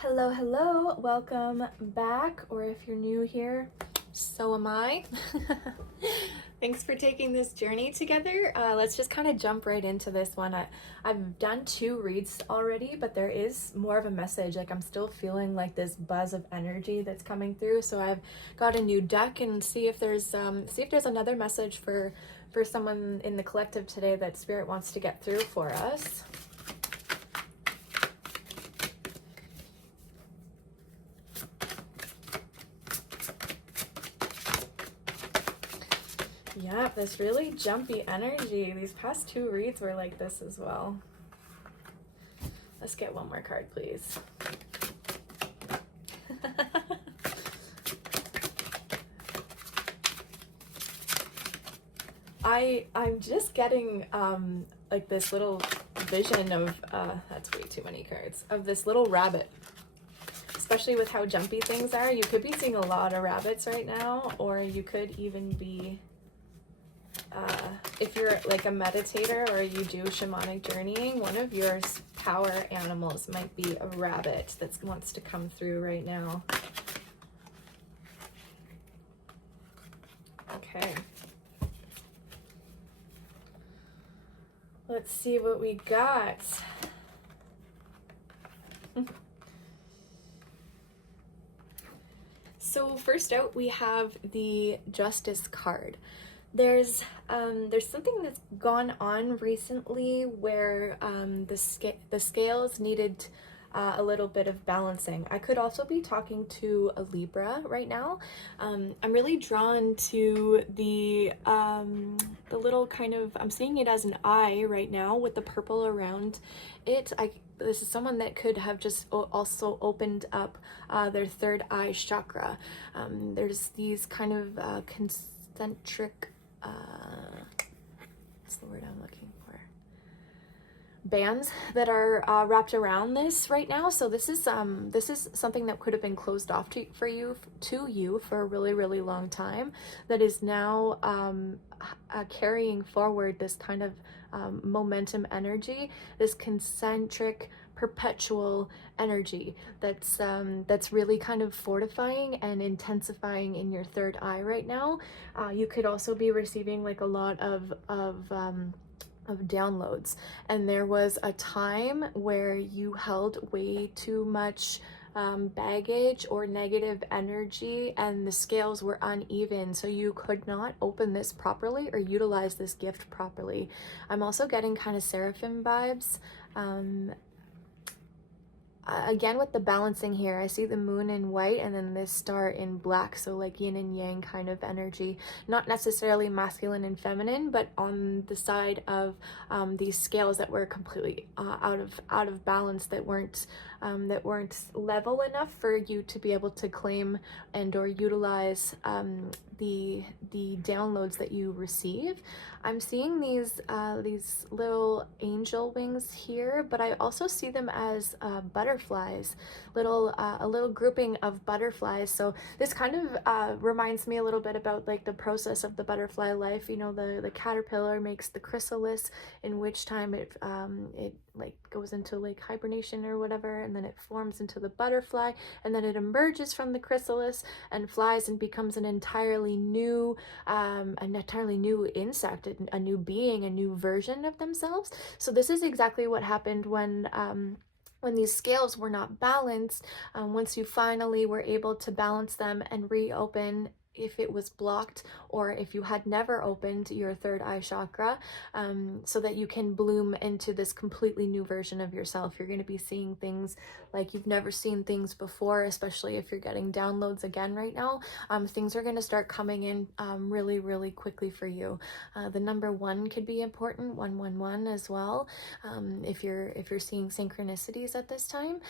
Hello, hello, welcome back, or if you're new here, so am I. Thanks for taking this journey together. Let's just kind of jump right into this one. I've done 2 reads already, but there is more of a message. Like I'm still feeling like this buzz of energy that's coming through. So I've got a new deck and see if there's another message for someone in the collective today that Spirit wants to get through for us. Yeah, this really jumpy energy. These past 2 reads were like this as well. Let's get one more card, please. I'm just getting like this little vision of that's way too many cards, of this little rabbit. Especially with how jumpy things are, you could be seeing a lot of rabbits right now, or you could even be if you're like a meditator or you do shamanic journeying, one of your power animals might be a rabbit that wants to come through right now. Okay. Let's see what we got. So first out, we have the Justice card. There's something that's gone on recently where the scales needed a little bit of balancing. I could also be talking to a Libra right now. I'm really drawn to the little kind of, I'm seeing it as an eye right now with the purple around it. This is someone that could have just also opened up their third eye chakra. There's these kind of concentric, what's the word I'm looking for? Bands that are wrapped around this right now. So this is something that could have been closed off to you for a really, really long time, that is now carrying forward this kind of momentum energy, this concentric perpetual energy that's really kind of fortifying and intensifying in your third eye right now. You could also be receiving like a lot of downloads, and there was a time where you held way too much baggage or negative energy and the scales were uneven, so you could not open this properly or utilize this gift properly. I'm also getting kind of seraphim vibes. Again, with the balancing here, I see the moon in white and then this star in black, so like yin and yang kind of energy, not necessarily masculine and feminine, but on the side of these scales that were completely out of balance, that weren't level enough for you to be able to claim and or utilize the downloads that you receive. I'm seeing these little angel wings here, but I also see them as butterflies, a little grouping of butterflies. So this kind of reminds me a little bit about like the process of the butterfly life. You know, the caterpillar makes the chrysalis, in which time it like goes into like hibernation or whatever, and then it forms into the butterfly, and then it emerges from the chrysalis and flies and becomes an entirely new insect, a new being, a new version of themselves. So this is exactly what happened when these scales were not balanced. Once you finally were able to balance them and reopen, if it was blocked or if you had never opened your third eye chakra, so that you can bloom into this completely new version of yourself. You're going to be seeing things like you've never seen things before, especially if you're getting downloads again right now. Things are going to start coming in really, really quickly for you. The number 1 could be important, 111 as well, if you're seeing synchronicities at this time.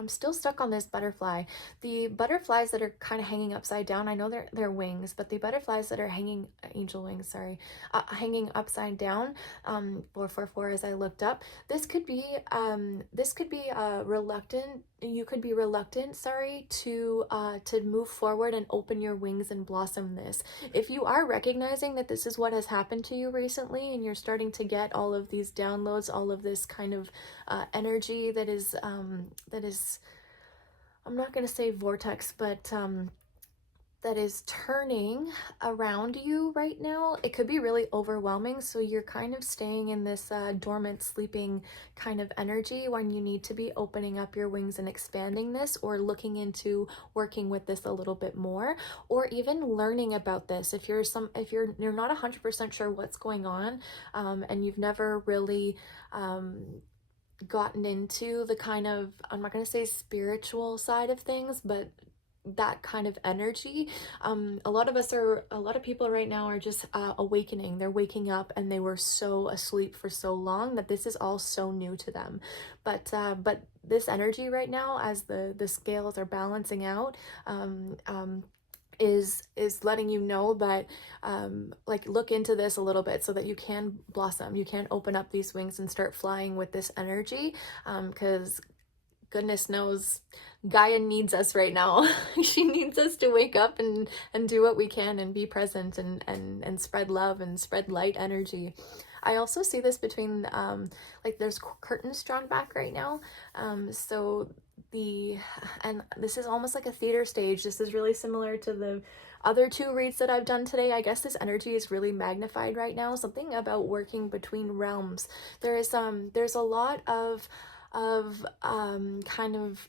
I'm still stuck on this butterfly. The butterflies that are kind of hanging upside down, I know they're wings, but the butterflies that are hanging, angel wings, sorry, hanging upside down, 444 as I looked up, this could be reluctant. You could be reluctant, sorry, to move forward and open your wings and blossom this. If you are recognizing that this is what has happened to you recently, and you're starting to get all of these downloads, all of this kind of energy that is I'm not going to say vortex, but that is turning around you right now, it could be really overwhelming. So you're kind of staying in this dormant, sleeping kind of energy when you need to be opening up your wings and expanding this, or looking into working with this a little bit more, or even learning about this. If you're not 100% sure what's going on, and you've never really gotten into the kind of, I'm not going to say spiritual side of things, but that kind of energy, a lot of people right now are just awakening. They're waking up, and they were so asleep for so long that this is all so new to them. But this energy right now, as the scales are balancing out, is letting you know that like, look into this a little bit so that you can blossom, you can open up these wings and start flying with this energy, because goodness knows Gaia needs us right now. She needs us to wake up and do what we can and be present and spread love and spread light energy. I also see this between like, there's curtains drawn back right now, so and this is almost like a theater stage. This is really similar to the other two reads that I've done today. I guess this energy is really magnified right now. Something about working between realms. There's a lot of kind of,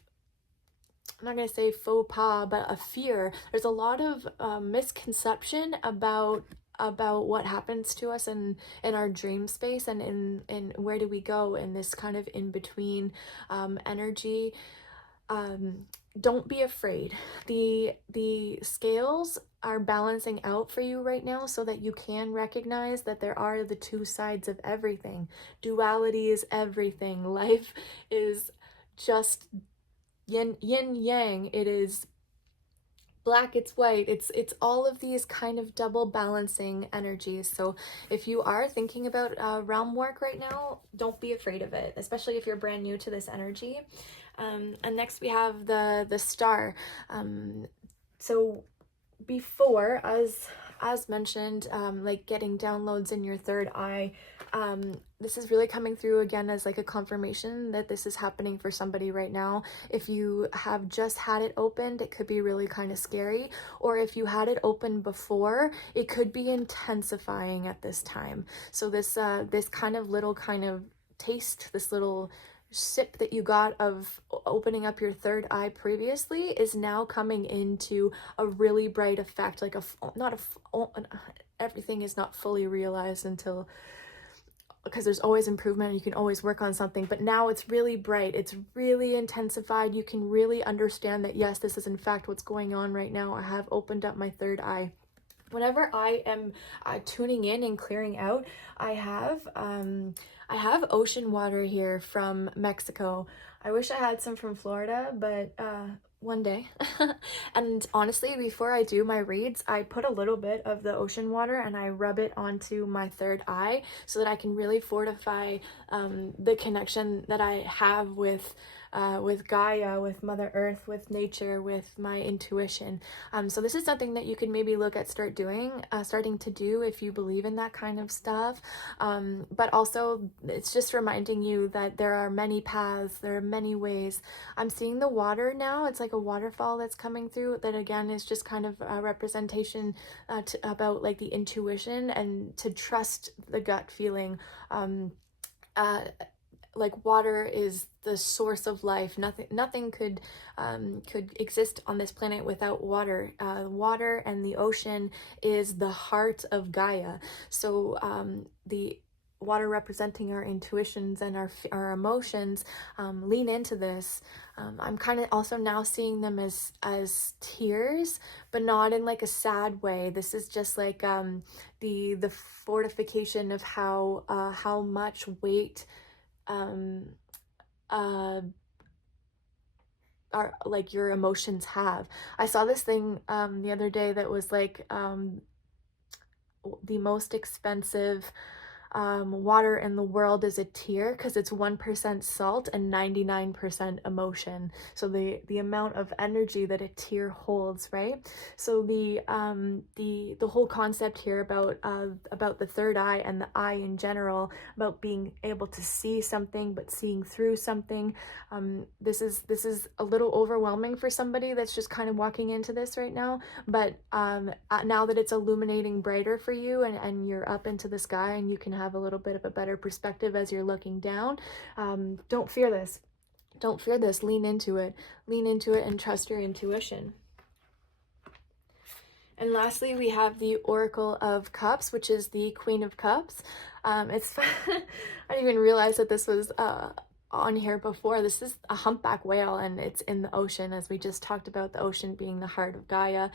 I'm not going to say faux pas, but a fear. There's a lot of misconception about what happens to us in our dream space, and in where do we go in this kind of in between energy. Don't be afraid. The scales are balancing out for you right now, so that you can recognize that there are the two sides of everything. Duality is everything. Life is just yin yang. It is black, it's white, it's all of these kind of double balancing energies. So if you are thinking about realm work right now, don't be afraid of it, especially if you're brand new to this energy. And next we have the star. So before, as mentioned, like getting downloads in your third eye, this is really coming through again as like a confirmation that this is happening for somebody right now. If you have just had it opened, it could be really kind of scary, or if you had it open before, it could be intensifying at this time. So this kind of little kind of taste, this little sip that you got of opening up your third eye previously, is now coming into a really bright effect. Like everything is not fully realized until, because there's always improvement, you can always work on something, but now it's really bright, it's really intensified. You can really understand that, yes, this is in fact what's going on right now. I have opened up my third eye. Whenever I am tuning in and clearing out, I have ocean water here from Mexico. I wish I had some from Florida, but one day. And honestly, before I do my reads, I put a little bit of the ocean water and I rub it onto my third eye, so that I can really fortify the connection that I have with Gaia, with Mother Earth, with nature, with my intuition. So this is something that you can maybe look at starting to do if you believe in that kind of stuff. But also, it's just reminding you that there are many paths, there are many ways. I'm seeing the water now. It's like a waterfall that's coming through, that again is just kind of a representation about like the intuition, and to trust the gut feeling. Like, water is the source of life. Nothing could exist on this planet without water. Water and the ocean is the heart of Gaia. So the water representing our intuitions and our emotions, lean into this. I'm kind of also now seeing them as tears, but not in like a sad way. This is just like the fortification of how much weight our like your emotions have. I saw this thing the other day that was like the most expensive water in the world is a tear, because it's 1% salt and 99% emotion. So the amount of energy that a tear holds, right? So the whole concept here about the third eye and the eye in general, about being able to see something but seeing through something. This is a little overwhelming for somebody that's just kind of walking into this right now, but now that it's illuminating brighter for you, and you're up into the sky and you can have a little bit of a better perspective as you're looking down, don't fear this. Don't fear this. Lean into it. Lean into it and trust your intuition. And lastly, we have the Oracle of Cups, which is the Queen of Cups. It's I didn't even realize that this was on here before. This is a humpback whale, and it's in the ocean, as we just talked about the ocean being the heart of Gaia.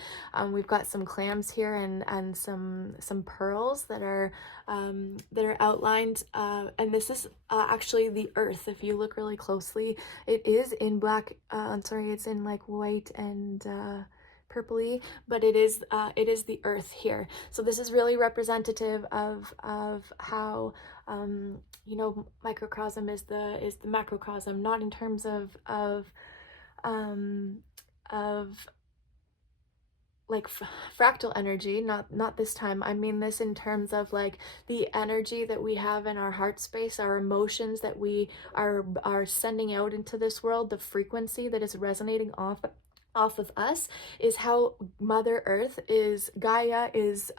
We've got some clams here and some pearls that are outlined, and this is actually the earth. If you look really closely, it is in black. I'm sorry, it's in like white and purpley, but it is the earth here. So this is really representative of how you know, microcosm is the macrocosm, not in terms of like fractal energy, not this time. I mean this in terms of like the energy that we have in our heart space, our emotions that we are sending out into this world, the frequency that is resonating off of us, is how Mother Earth is, Gaia is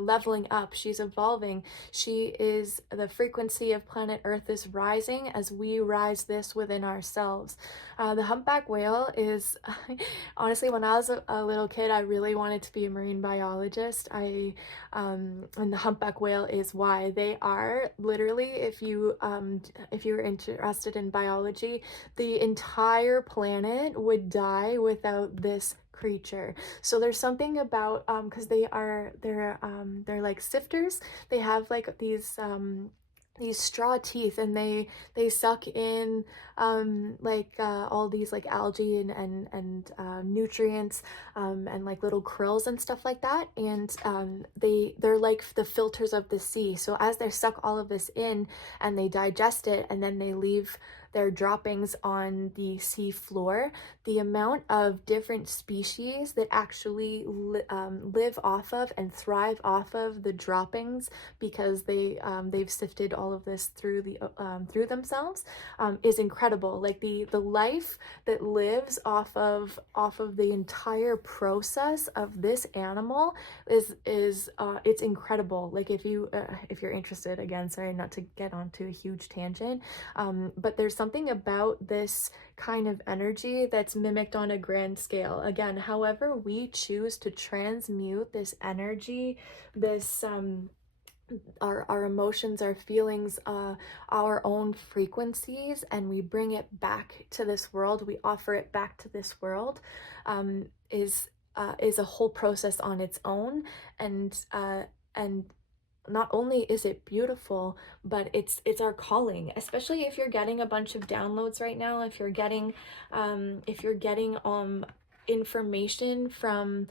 leveling up. She's evolving. She is, the frequency of planet Earth is rising as we rise this within ourselves. The humpback whale is, honestly, when I was a little kid, I really wanted to be a marine biologist. And the humpback whale is why. They are literally, if you're interested in biology, the entire planet would die without this creature. So there's something about because they're like sifters. They have like these straw teeth, and they suck in all these like algae and nutrients, and like little krills and stuff like that, and they're like the filters of the sea. So as they suck all of this in and they digest it, and then they leave their droppings on the sea floor, the amount of different species that actually live off of and thrive off of the droppings, because they've sifted all of this through themselves, is incredible. Like the life that lives off of the entire process of this animal is it's incredible. Like if you're interested, again, sorry not to get onto a huge tangent, but there's something about this kind of energy that's mimicked on a grand scale. Again, however we choose to transmute this energy, this our emotions, our feelings, our own frequencies, and we bring it back to this world, we offer it back to this world, is a whole process on its own. And not only is it beautiful, but it's our calling. Especially if you're getting a bunch of downloads right now, if you're getting information from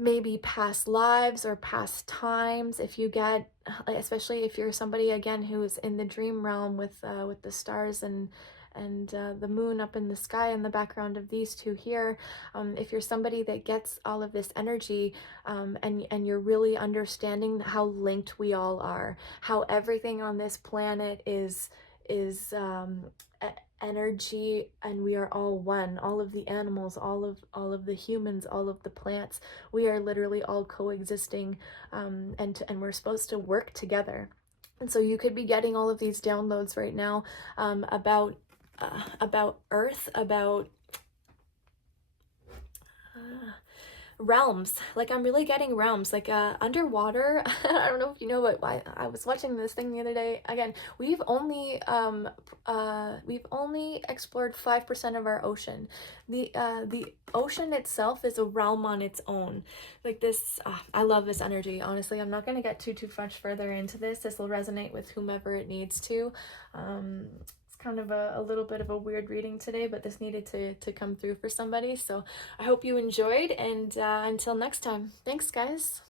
maybe past lives or past times, if you get, especially if you're somebody, again, who's in the dream realm with the stars and the moon up in the sky in the background of these two here, if you're somebody that gets all of this energy, and you're really understanding how linked we all are, how everything on this planet is energy, and we are all one. All of the animals, all of the humans, all of the plants, we are literally all coexisting, and we're supposed to work together. And so you could be getting all of these downloads right now, about Earth, about realms. Like I'm really getting realms, like underwater. I don't know if you know, but I was watching this thing the other day. Again, we've only explored 5% of our ocean. The ocean itself is a realm on its own. Like this, I love this energy. Honestly, I'm not going to get too much further into this. This will resonate with whomever it needs to. It's kind of a little bit of a weird reading today, but this needed to come through for somebody. So I hope you enjoyed, and until next time, thanks guys.